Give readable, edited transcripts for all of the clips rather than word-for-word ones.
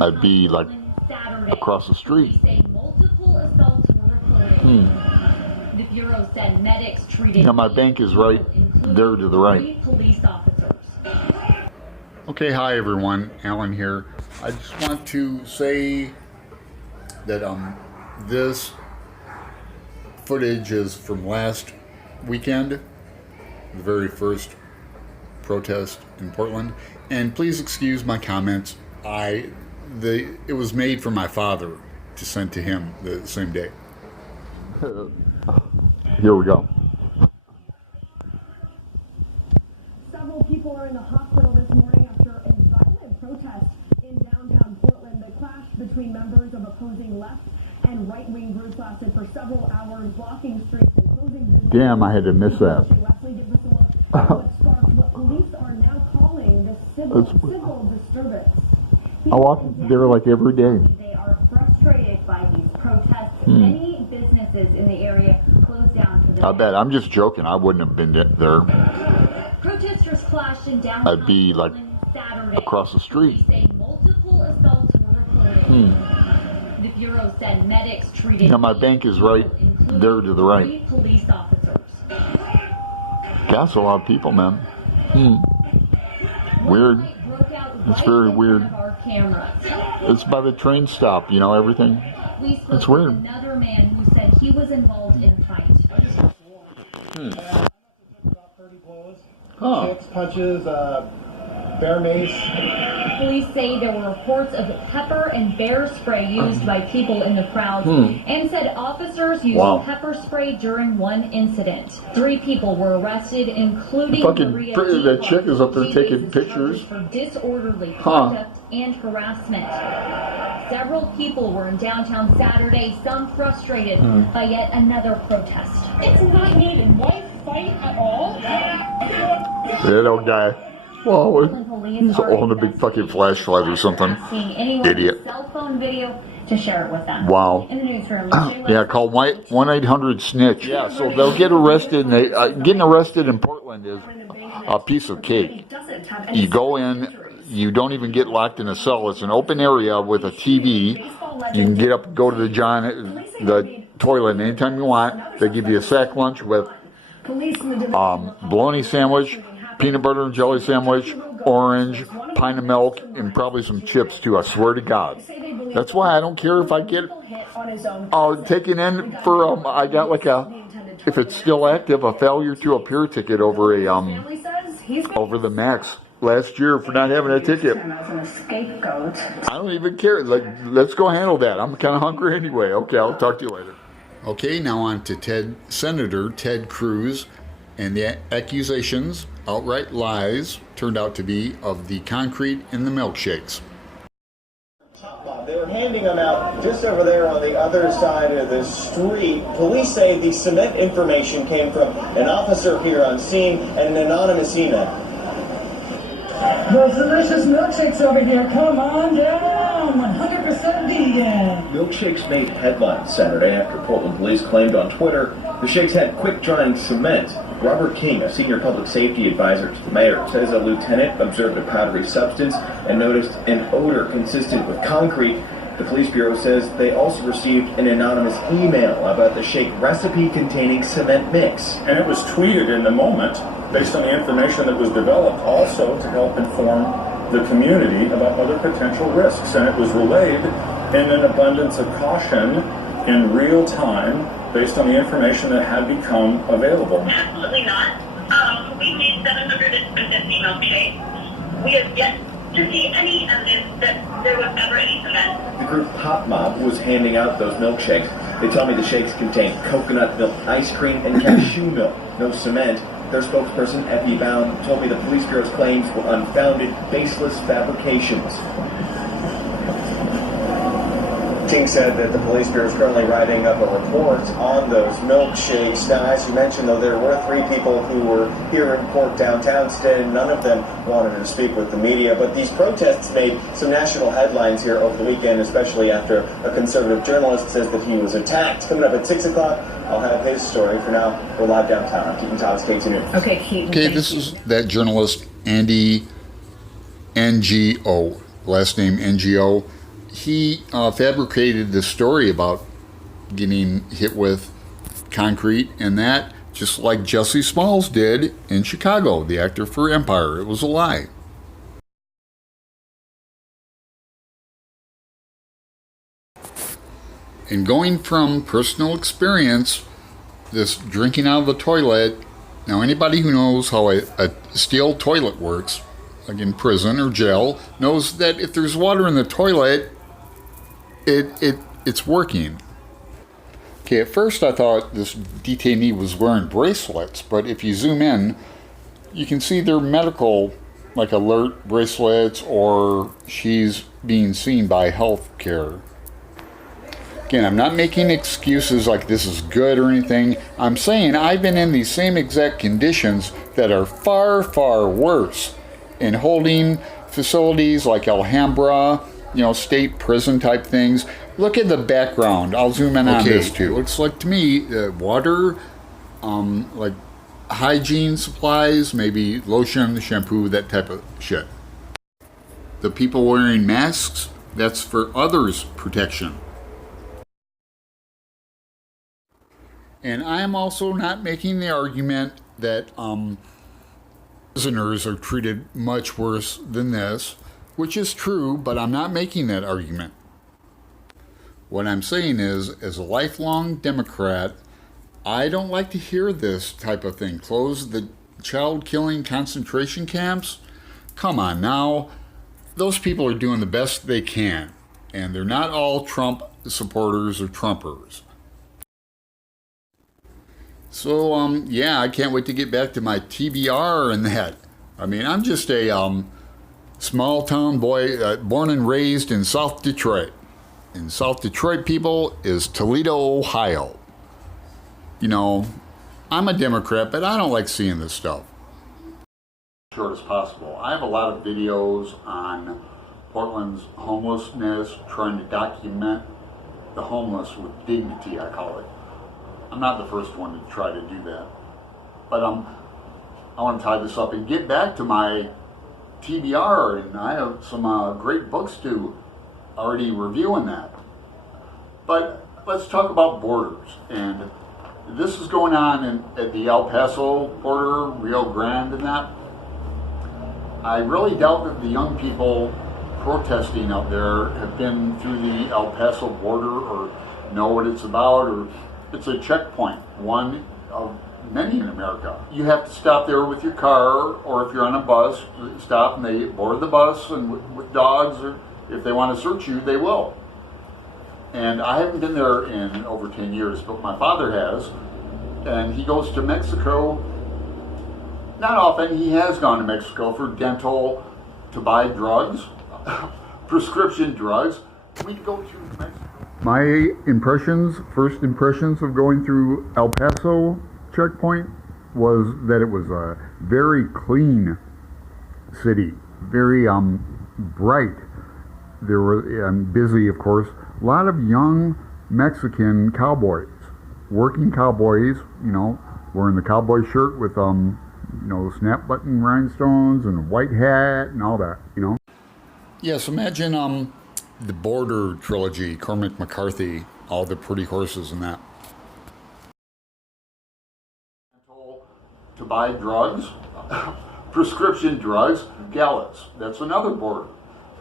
I'd be like across the street. The Bureau said medics treated Yeah, my bank is right there to the right. Police officers. Okay, hi everyone, Alan here. I just want to say that this footage is from last weekend, the very first protest in Portland. And please excuse my comments. It was made for my father to send to him the same day. Here we go. Several people are in the hospital this morning after a violent protest in downtown Portland. The clash between members of opposing left and right-wing groups lasted for several hours, blocking streets and closing businesses. Damn, I had to miss that. Leslie, give us a look at what sparked what police are now calling the civil disturbance. I walk there like every day. They are frustrated by these protests. Many businesses in the area closed down for the I bet. I'm just joking. I wouldn't have been there. Protesters clashed in downtown I'd be like Saturday. across the street. Police say multiple assaults were reported. The Bureau said medics treated Yeah, my bank is right there to the right. 3 police officers. That's a lot of people, man. Weird. It's very weird. It's by the train stop, you know, everything. It's weird. Another man who said he was involved in the fight. Huh. 6 punches, bear mace. Police say there were reports of pepper and bear spray used by people in the crowd, and said officers used pepper spray during one incident. 3 people were arrested, including Maria T. That chick is up there taking pictures. For disorderly conduct and harassment. Several people were in downtown Saturday, some frustrated by yet another protest. It's not needed. Why fight at all? That old guy. Well, he's holding a big fucking flashlight or something. Idiot. Cell phone video to share it with them. Wow. In the newsroom. Yeah, call 1-800-SNITCH. Yeah, so they'll get arrested. And getting arrested in Portland is a piece of cake. You go in, you don't even get locked in a cell. It's an open area with a TV. You can get up and go to the toilet anytime you want. They give you a sack lunch with bologna sandwich, peanut butter and jelly sandwich, orange, pint of milk, and probably some chips too, I swear to God. That's why I don't care if I get taken in for, I got like if it's still active, a failure to appear ticket over over the max last year for not having a ticket. I don't even care. Let's go handle that. I'm kind of hungry anyway. Okay, I'll talk to you later. Okay, now on to Senator Ted Cruz, and the accusations, outright lies, turned out to be of the concrete in the milkshakes. They were handing them out just over there on the other side of the street. Police say the cement information came from an officer here on scene and an anonymous email. Those delicious milkshakes over here, come on down, 100% vegan. Milkshakes made headlines Saturday after Portland police claimed on Twitter the shakes had quick-drying cement. Robert King, a senior public safety advisor to the mayor, says a lieutenant observed a powdery substance and noticed an odor consistent with concrete. The police bureau says they also received an anonymous email about the shake recipe containing cement mix. And it was tweeted in the moment based on the information that was developed also to help inform the community about other potential risks. And it was relayed in an abundance of caution in real time based on the information that had become available. Absolutely not. We made 750 milkshakes. We have yet to see any evidence that there was ever any cement. The group Pop Mob was handing out those milkshakes. They tell me the shakes contain coconut milk ice cream and cashew milk, no cement. Their spokesperson, Effie Bound, told me the police bureau's claims were unfounded, baseless fabrications. King said that the police bureau is currently writing up a report on those milkshakes. Now, as you mentioned, though, there were 3 people who were here in Port downtown today, and none of them wanted to speak with the media. But these protests made some national headlines here over the weekend, especially after a conservative journalist says that he was attacked. Coming up at 6 o'clock, I'll have his story. For now, we're live downtown. I'm Keaton Thomas, KT News. Okay, Keaton. Okay, this is that journalist, Andy NGO. last name NGO, he fabricated the story about getting hit with concrete and that, just like Jesse Smalls did in Chicago, the actor for Empire. It was a lie. And going from personal experience, this drinking out of the toilet, now anybody who knows how a steel toilet works, like in prison or jail, knows that if there's water in the toilet, it's working. Okay, at first I thought this detainee was wearing bracelets, but if you zoom in, you can see they're medical, like alert bracelets, or she's being seen by health care. Again, I'm not making excuses like this is good or anything. I'm saying I've been in these same exact conditions that are far, far worse in holding facilities like Alhambra, state prison type things. Look at the background. I'll zoom in on this too. Looks like to me water, like hygiene supplies, maybe lotion, shampoo, that type of shit. The people wearing masks, that's for others' protection. And I am also not making the argument that prisoners are treated much worse than this, which is true, but I'm not making that argument. What I'm saying is, as a lifelong Democrat, I don't like to hear this type of thing. Close the child-killing concentration camps? Come on now. Those people are doing the best they can, and they're not all Trump supporters or Trumpers. So, yeah, I can't wait to get back to my TBR and that. I mean, I'm just a small town boy, born and raised in South Detroit. And South Detroit, people, is Toledo, Ohio. I'm a Democrat, but I don't like seeing this stuff. Short as possible. I have a lot of videos on Portland's homelessness, trying to document the homeless with dignity, I call it. I'm not the first one to try to do that. But I want to tie this up and get back to my TBR, and I have some great books to already reviewing that. But let's talk about borders. And this is going on at the El Paso border, Rio Grande and that. I really doubt that the young people protesting out there have been through the El Paso border or know what it's about, or it's a checkpoint, one of many in America. You have to stop there with your car, or if you're on a bus, stop and they board the bus, and with dogs, or if they want to search you, they will. And I haven't been there in over 10 years, but my father has, and he goes to Mexico. Not often. He has gone to Mexico for dental, to buy drugs, prescription drugs. We'd go to Mexico. My first impressions of going through El Paso checkpoint was that it was a very clean city, very bright. There were busy, of course, a lot of young Mexican cowboys, working cowboys, wearing the cowboy shirt with snap button rhinestones and a white hat and all that, Yes, imagine the Border Trilogy, Cormac, McCarthy, all the pretty horses and that. To buy drugs, prescription drugs, Gallus, that's another border.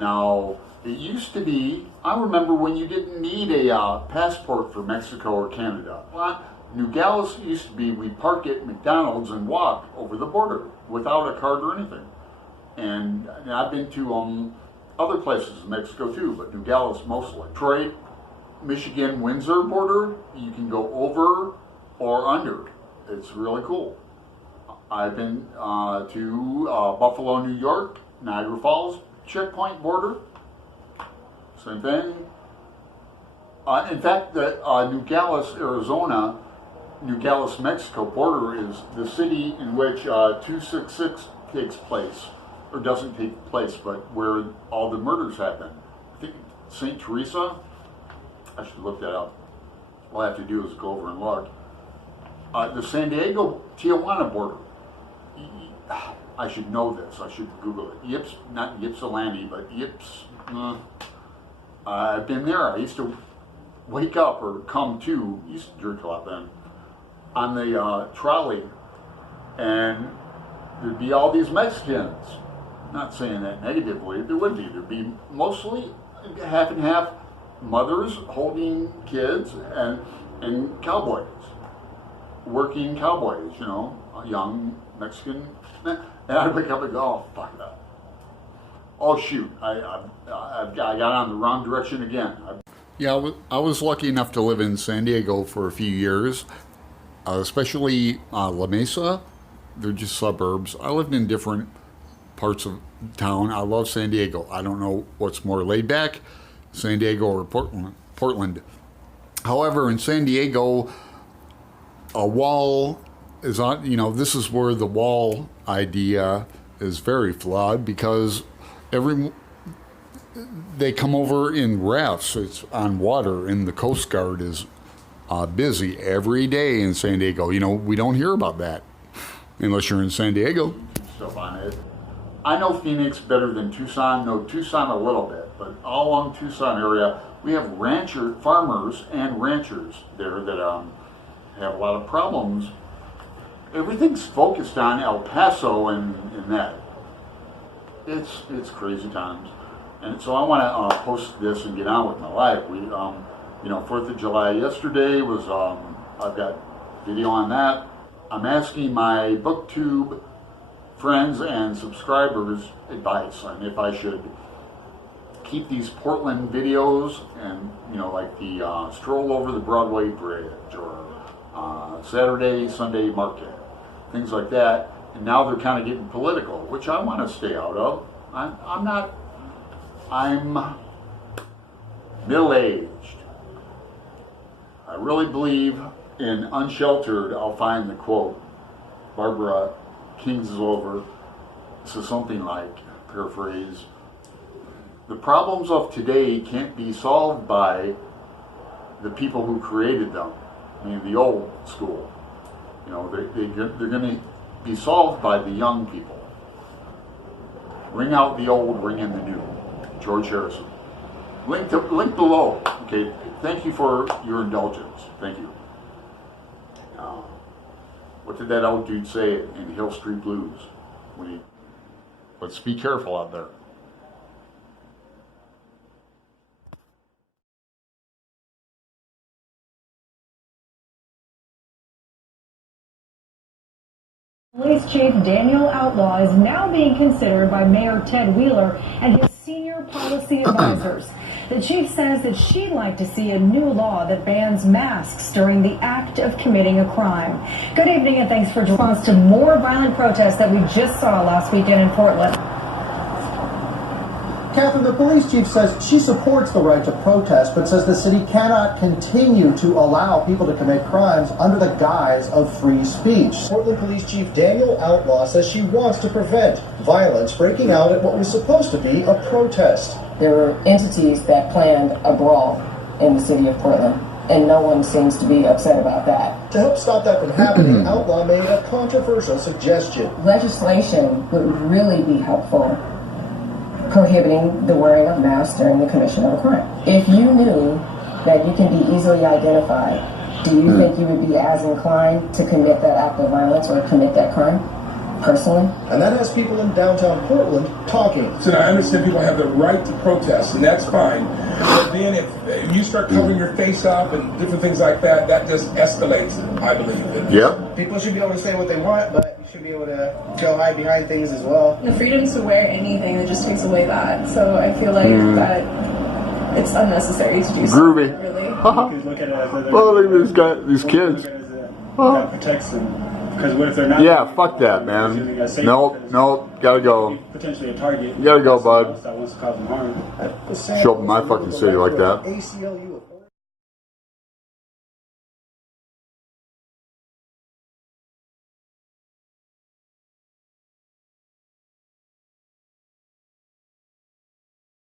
Now, it used to be, I remember when you didn't need a passport for Mexico or Canada. New Gallus used to be, we park at McDonald's and walk over the border without a card or anything. And I've been to other places in Mexico too, but New Gallus mostly. Detroit, Michigan, Windsor border, you can go over or under. It's really cool. I've been to Buffalo, New York, Niagara Falls, checkpoint border. Same thing. In fact, the Nogales, Arizona, Nogales, Mexico border is the city in which 266 takes place, or doesn't take place, but where all the murders happen. I think St. Teresa. I should look that up. All I have to do is go over and look. The San Diego Tijuana border. I should know this. I should Google it. Not Ypsilanti, but I've been there. I used to wake up or come to, used to drink a lot then, on the trolley, and there'd be all these Mexicans. Not saying that negatively, there would be. There'd be mostly half and half mothers holding kids and cowboys, working cowboys, you know, young Mexican. And I'd wake up and go, oh, fuck it up. Oh, shoot, I got on the wrong direction again. Yeah, I was lucky enough to live in San Diego for a few years, especially La Mesa. They're just suburbs. I lived in different parts of town. I love San Diego. I don't know what's more laid back, San Diego or Portland. However, in San Diego, a wall is on, you know, this is where the wall idea is very flawed, because they come over in rafts. It's on water, and the Coast Guard is busy every day in San Diego. You know, we don't hear about that unless you're in San Diego. Stuff on it. I know Phoenix better than Tucson. Know Tucson a little bit, but all along Tucson area, we have farmers and ranchers there that have a lot of problems. Everything's focused on El Paso and that. It's crazy times. And so I want to post this and get on with my life. We, you know, 4th of July yesterday was, I've got video on that. I'm asking my BookTube friends and subscribers advice on if I should keep these Portland videos and, you know, like the stroll over the Broadway Bridge or Saturday, Sunday market, things like that. And now they're kind of getting political, which I want to stay out of. I'm middle-aged. I really believe in Unsheltered. I'll find the quote. Barbara Kingsolver says something like, paraphrase, the problems of today can't be solved by the people who created them. I mean, the old school. You know, they're going to be solved by the young people. Ring out the old, ring in the new. George Harrison. Link below. Okay, thank you for your indulgence. Thank you. What did that old dude say in Hill Street Blues? Let's be careful out there. Police Chief Daniel Outlaw is now being considered by Mayor Ted Wheeler and his senior policy advisors. The chief says that she'd like to see a new law that bans masks during the act of committing a crime. Good evening and thanks for response to more violent protests that we just saw last weekend in Portland. Catherine, the police chief says she supports the right to protest, but says the city cannot continue to allow people to commit crimes under the guise of free speech. Portland Police Chief Daniel Outlaw says she wants to prevent violence breaking out at what was supposed to be a protest. There were entities that planned a brawl in the city of Portland, and no one seems to be upset about that. To help stop that from happening, Outlaw made a controversial suggestion. Legislation would really be helpful, prohibiting the wearing of masks during the commission of a crime. If you knew that you can be easily identified, do you think you would be as inclined to commit that act of violence or commit that crime, personally? And that has people in downtown Portland talking. So I understand people have the right to protest, and that's fine. But then if you start covering your face up and different things like that, that just escalates it, I believe. Yep. People should be able to say what they want, but you should be able to go hide behind things as well. The freedom to wear anything that just takes away that. So I feel like that it's unnecessary to do so. Groovy. Really. Look at it as Oh, look at this guy, these kids. That protects them. Because what if they're not? Yeah, fuck that, man. Nope, gotta go. Potentially a target. You gotta go, bud. That wants to cause them harm. Show up in my fucking city like that. ACLU